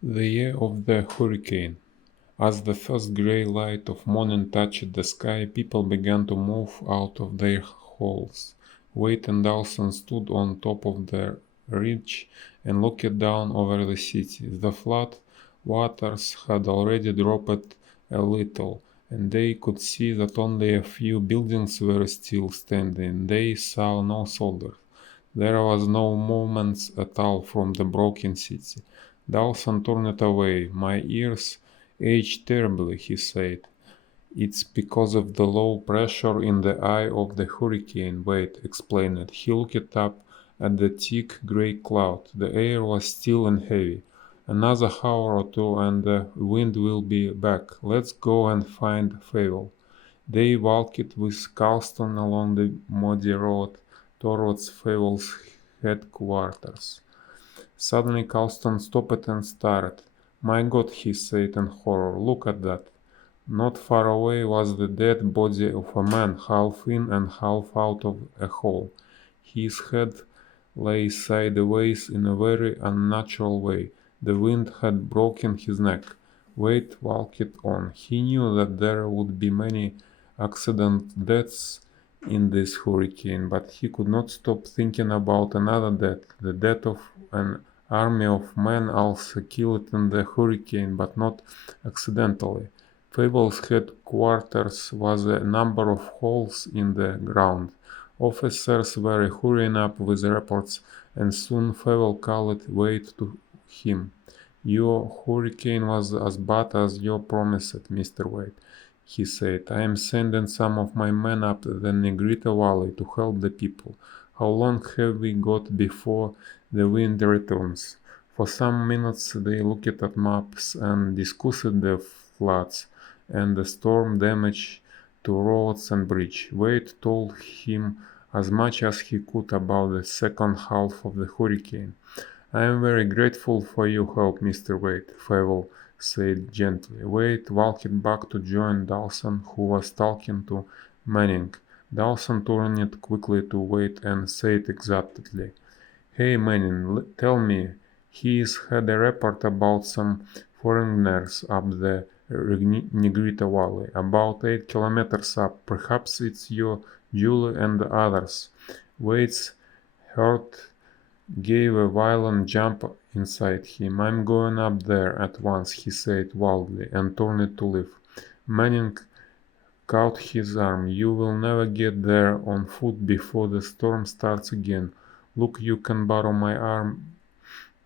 The year of the hurricane. As the first grey light of morning touched the sky, people began to move out of their holes. Wade and Dawson stood on top of the ridge and looked down over the city. The flood waters had already dropped a little, and they could see that only a few buildings were still standing. They saw no soldiers. There was no movement at all from the broken city. Dawson turned away. "My ears ache terribly," he said. "It's because of the low pressure in the eye of the hurricane," Wade explained. He looked up at the thick gray cloud. The air was still and heavy. "Another hour or two and the wind will be back. Let's go and find Fable." They walked with Carlston along the muddy road towards Fable's headquarters. Suddenly Carlston stopped and stared. "My God," he said in horror, "look at that." Not far away was the dead body of a man, half in and half out of a hole. His head lay sideways in a very unnatural way. The wind had broken his neck. Wade walked on. He knew that there would be many accident deaths in this hurricane, but he could not stop thinking about another death, the death of an army of men also killed in the hurricane, but not accidentally. Fable's headquarters was a number of holes in the ground. Officers were hurrying up with reports, and soon Fable called Wade to him. "Your hurricane was as bad as you promised, Mr. Wade," he said. "I am sending some of my men up the Negrito Valley to help the people. How long have we got before the wind returns?" For some minutes they looked at maps and discussed the floods and the storm damage to roads and bridge. Wade told him as much as he could about the second half of the hurricane. "I am very grateful for your help, Mr. Wade," Fable said gently. Wade walked back to join Dawson, who was talking to Manning. Dawson turned quickly to Wade and said excitedly, "Hey Manning, tell me, he's had a report about some foreigners up the Negrito Valley, about 8 kilometers up. Perhaps it's you, Julie, and the others." Wade's heart gave a violent jump inside him. "I'm going up there at once," he said wildly, and turned to leave. Manning caught his arm. "You will never get there on foot before the storm starts again. Look, you can borrow my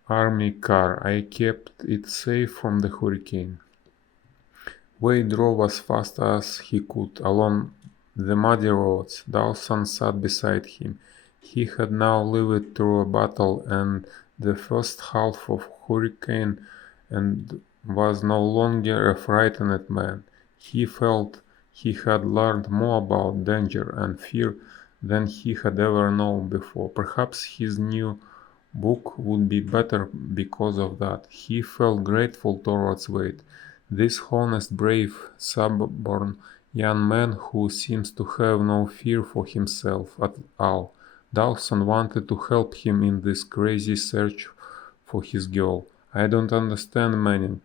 army car. I kept it safe from the hurricane." Wade drove as fast as he could along the muddy roads. Dawson sat beside him. He had now lived through a battle and the first half of hurricane and was no longer a frightened man. He felt he had learned more about danger and fear than he had ever known before. Perhaps his new book would be better because of that. He felt grateful towards Wade, this honest, brave, stubborn young man who seems to have no fear for himself at all. Dawson wanted to help him in this crazy search for his girl. "I don't understand Manning,"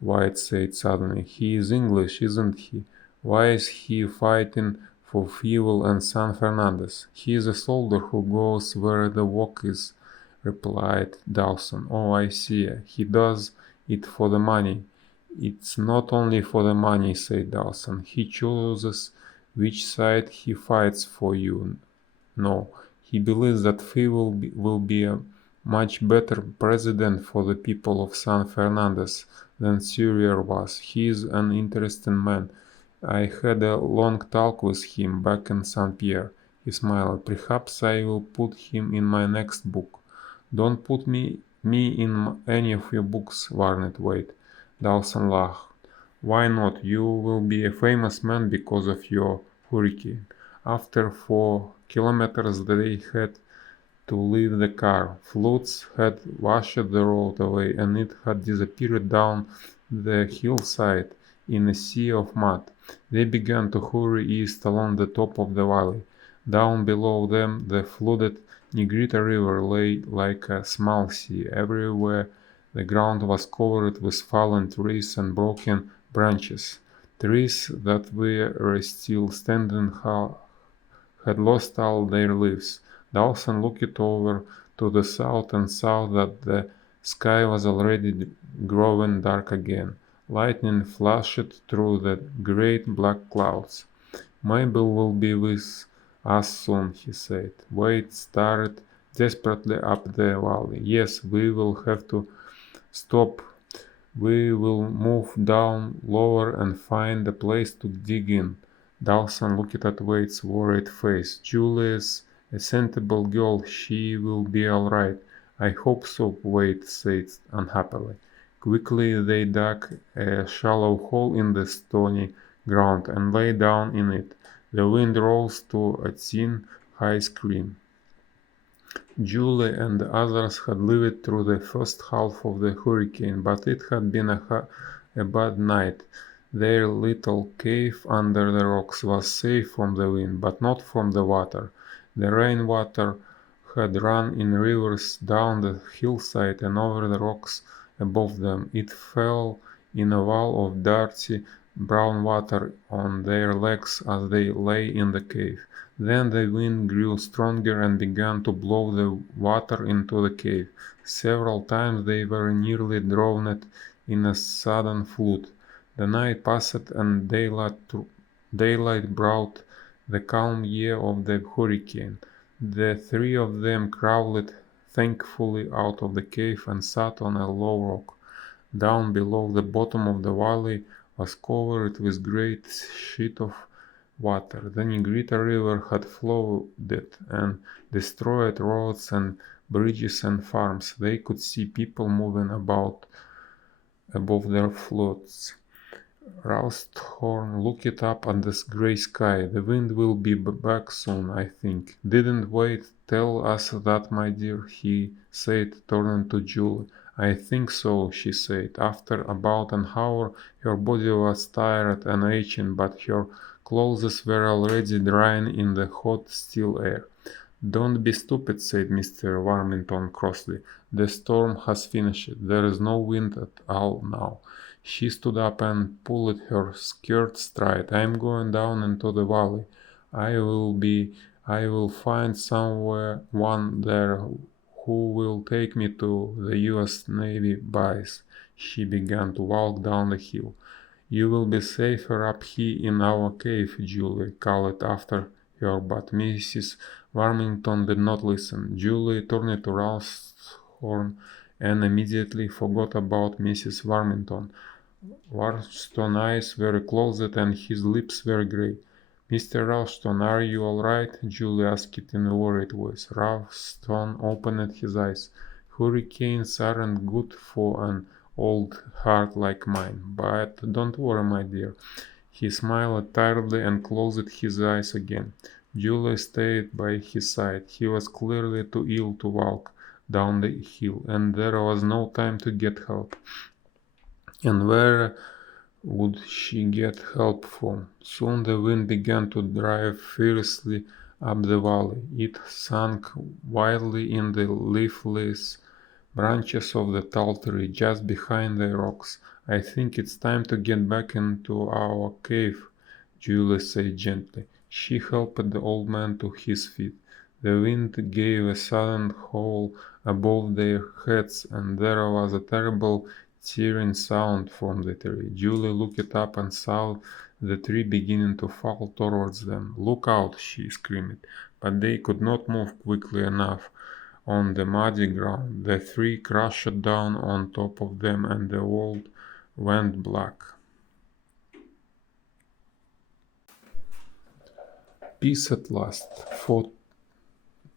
White said suddenly. "He is English, isn't he? Why is he fighting for Fievel and San Fernandez?" "He is a soldier who goes where the work is," replied Dawson. "Oh, I see. He does it for the money." "It's not only for the money," said Dawson. "He chooses which side he fights for, you know. He believes that Fievel will be a much better president for the people of San Fernandez than Sawyer was. He is an interesting man. I had a long talk with him back in St. Pierre." He smiled. "Perhaps I will put him in my next book." "Don't put me in any of your books," warned Wade. Dawson laughed. "Why not? You will be a famous man because of your hurricane." After 4 kilometers they had to leave the car. Floods had washed the road away and it had disappeared down the hillside in a sea of mud. They began to hurry east along the top of the valley. Down below them the flooded Negrito River lay like a small sea. Everywhere The ground was covered with fallen trees and broken branches. Trees that were still standing had lost all their leaves. Dawson looked over to the south and saw that the sky was already growing dark again. Lightning flashed through the great black clouds. "Mabel will be with us soon," he said. Wade stared desperately up the valley. "Yes, we will have to stop. We will move down lower and find a place to dig in." Dawson looked at Wade's worried face. "Julia's a sensible girl. She will be all right." "I hope so," Wade said unhappily. Quickly they dug a shallow hole in the stony ground and lay down in it. The wind rose to a thin, high scream. Julie and the others had lived through the first half of the hurricane, but it had been a bad night. Their little cave under the rocks was safe from the wind, but not from the water. The rainwater had run in rivers down the hillside and over the rocks above them. It fell in a wall of dirty brown water on their legs as they lay in the cave. Then the wind grew stronger and began to blow the water into the cave. Several times they were nearly drowned in a sudden flood. The night passed and daylight brought the calm year of the hurricane. The three of them crawled thankfully out of the cave and sat on a low rock. Down below, the bottom of the valley was covered with great sheet of water. The Negrita River had flooded and destroyed roads and bridges and farms. They could see people moving about above their floods. Rawsthorn looked up at the gray sky. "The wind will be back soon, I think." "Didn't Wade tell us that, my dear?" he said, turning to Julie. "I think so," she said. After about an hour her body was tired and aching, but her clothes were already drying in the hot, still air. "Don't be stupid," said Mr. Warmington crossly. "The storm has finished. There is no wind at all now." She stood up and pulled her skirts tight. "I am going down into the valley. I will find one there who will take me to the U.S. Navy base." She began to walk down the hill. "You will be safer up here in our cave," Julie called after her, but Mrs. Warmington did not listen. Julie turned to Rawsthorn and immediately forgot about Mrs. Warmington. Rawsthorn's eyes were closed and his lips were gray. "Mr. Rawsthorn, are you all right?" Julie asked in a worried voice. Rawsthorn opened his eyes. "Hurricanes aren't good for an old heart like mine, but don't worry, my dear." He smiled tiredly and closed his eyes again. Julie stayed by his side. He was clearly too ill to walk down the hill, and there was no time to get help. And where would she get help from? Soon the wind began to drive fiercely up the valley. It sank wildly in the leafless branches of the tall tree just behind the rocks. "I think it's time to get back into our cave," Julie said gently. She helped the old man to his feet. The wind gave a sudden howl above their heads, and there was a terrible tearing sound from the tree. Julie looked up and saw the tree beginning to fall towards them. "Look out!" she screamed, but they could not move quickly enough on the muddy ground. The tree crashed down on top of them and the world went black. Peace at last. For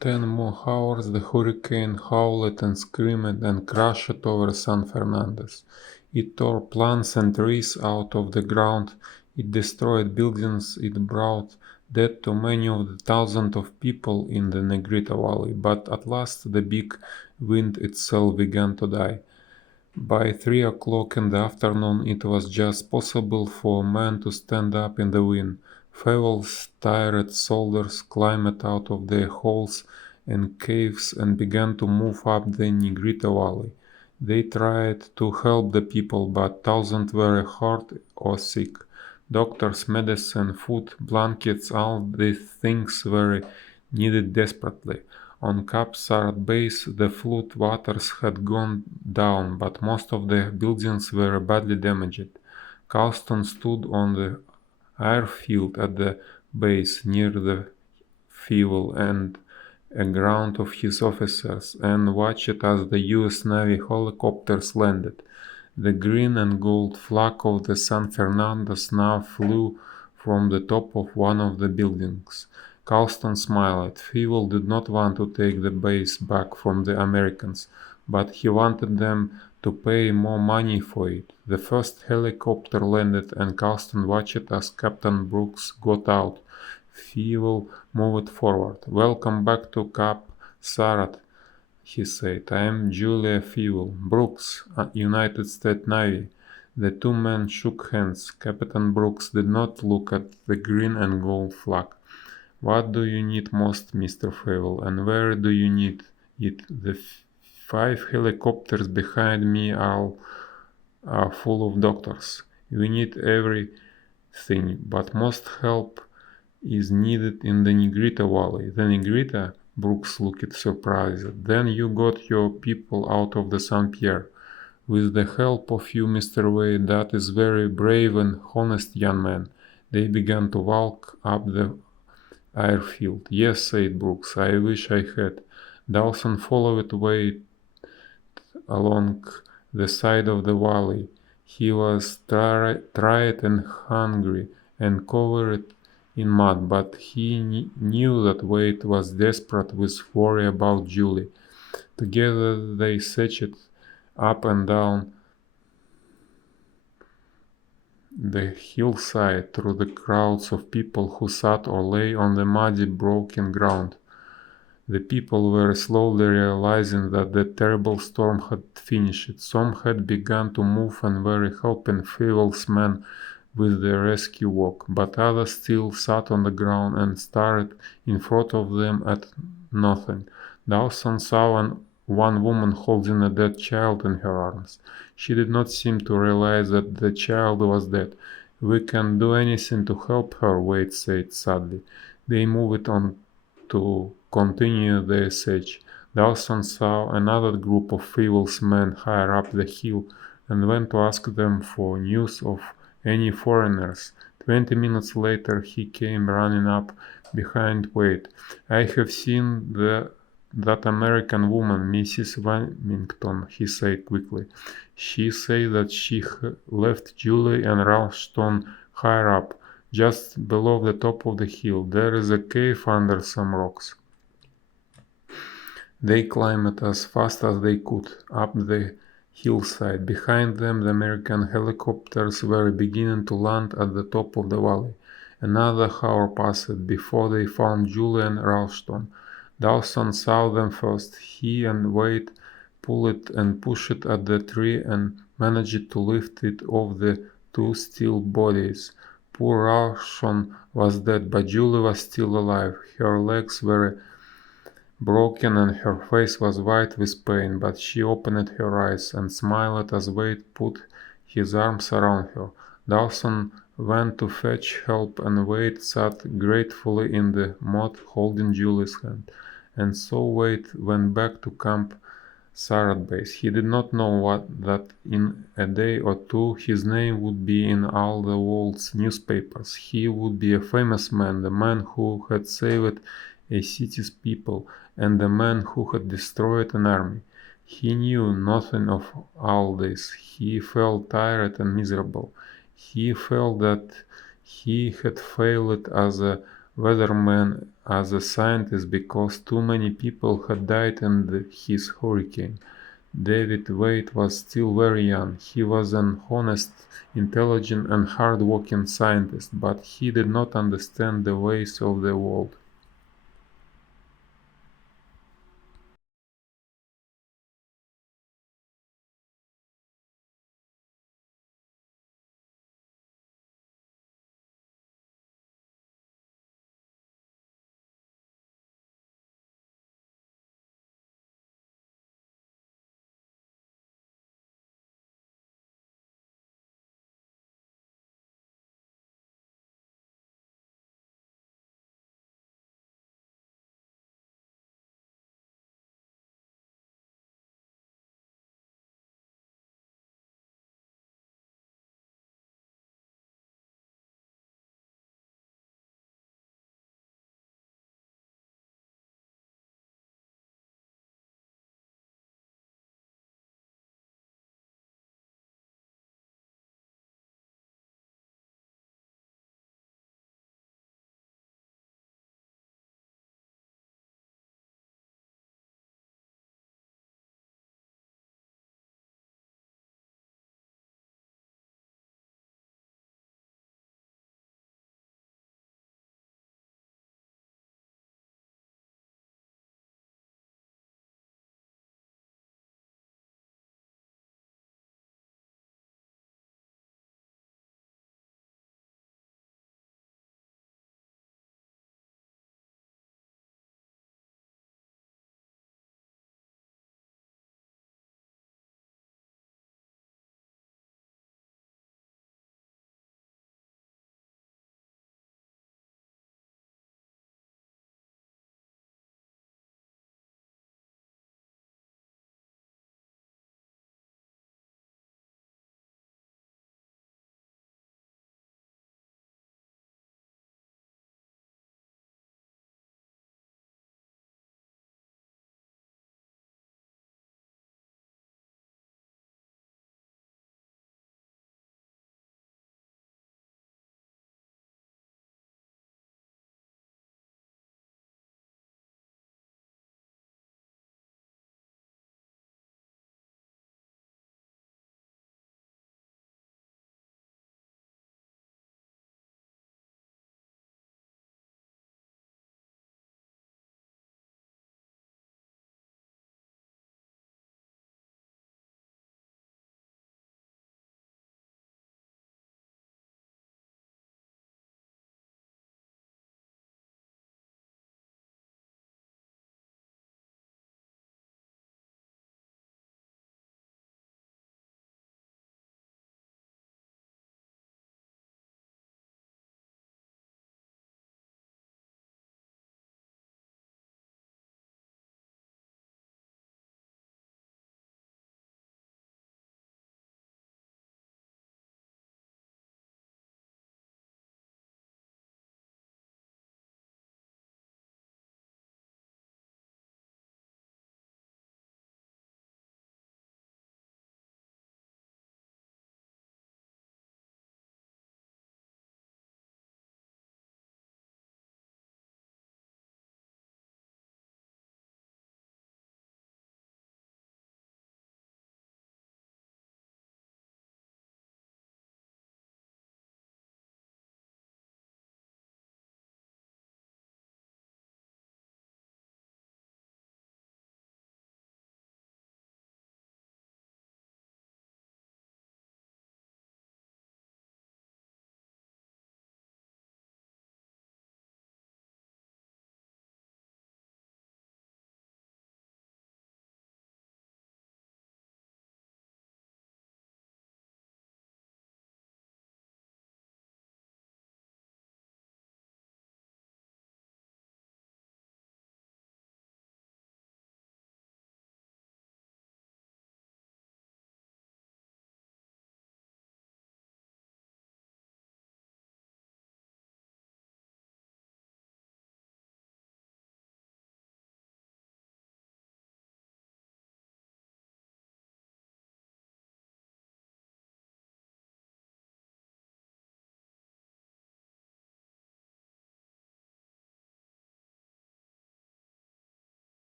10 more hours the hurricane howled and screamed and crashed over San Fernandez. It tore plants and trees out of the ground, it destroyed buildings, it brought death to many of the thousands of people in the Negrita Valley, but at last the big wind itself began to die. By 3 o'clock in the afternoon it was just possible for a man to stand up in the wind. Fowles, tired soldiers climbed out of their holes and caves and began to move up the Negrita Valley. They tried to help the people, but thousands were hurt or sick. Doctors, medicine, food, blankets, all these things were needed desperately. On Cap Sarat base, the flood waters had gone down, but most of the buildings were badly damaged. Carlston stood on the airfield at the base near the fuel and a ground of his officers and watched as the US Navy helicopters landed. The green and gold flag of the San Fernandez now flew from the top of one of the buildings. Carlston smiled. Fievel did not want to take the base back from the Americans, but he wanted them to pay more money for it. The first helicopter landed and Carlston watched as Captain Brooks got out. Fievel moved forward. "Welcome back to Cap Sarat," he said. "I am Julia Fievel, Brooks, United States Navy." The two men shook hands. Captain Brooks did not look at the green and gold flag. "What do you need most, Mr. Fievel, and where do you need it? The 5 helicopters behind me are full of doctors. We need everything, but most help is needed in the Negrita Valley." "The Negrita?" Brooks looked surprised. "Then you got your people out of the St. Pierre." "With the help of you, Mr. Wade, that is very brave and honest young man." They began to walk up the airfield. "Yes," said Brooks, "I wish I had." Dawson followed Wade along the side of the valley. He was tired and hungry and covered in mud, but he knew that Wade was desperate with worry about Julie. Together they searched up and down the hillside through the crowds of people who sat or lay on the muddy, broken ground. The people were slowly realizing that the terrible storm had finished. Some had begun to move and were helping Fievel's men with the rescue work, but others still sat on the ground and stared in front of them at nothing. Dawson saw one woman holding a dead child in her arms. She did not seem to realize that the child was dead. "We can't do anything to help her," Wade said sadly. They moved on to continue their search. Dawson saw another group of Fievel's men higher up the hill and went to ask them for news of any foreigners. 20 minutes later he came running up behind Wade. "I have seen that American woman, Mrs. Wilmington," he said quickly. "She said that she left Julie and Ralston higher up, just below the top of the hill. There is a cave under some rocks." They climbed as fast as they could up the hillside. Behind them, the American helicopters were beginning to land at the top of the valley. Another hour passed before they found Julie and Ralston. Dawson saw them first. He and Wade pulled and pushed at the tree and managed to lift it off the two still bodies. Poor Ralston was dead, but Julie was still alive. Her legs were broken and her face was white with pain, but she opened her eyes and smiled as Wade put his arms around her. Dawson went to fetch help and Wade sat gratefully in the mud holding Julie's hand. And so Wade went back to Camp Sarat base. He did not know that in a day or two his name would be in all the world's newspapers. He would be a famous man, the man who had saved a city's people, and the man who had destroyed an army. He knew nothing of all this. He felt tired and miserable. He felt that he had failed as a weatherman, as a scientist, because too many people had died in his hurricane. David Wade was still very young. He was an honest, intelligent, and hard-working scientist, but he did not understand the ways of the world.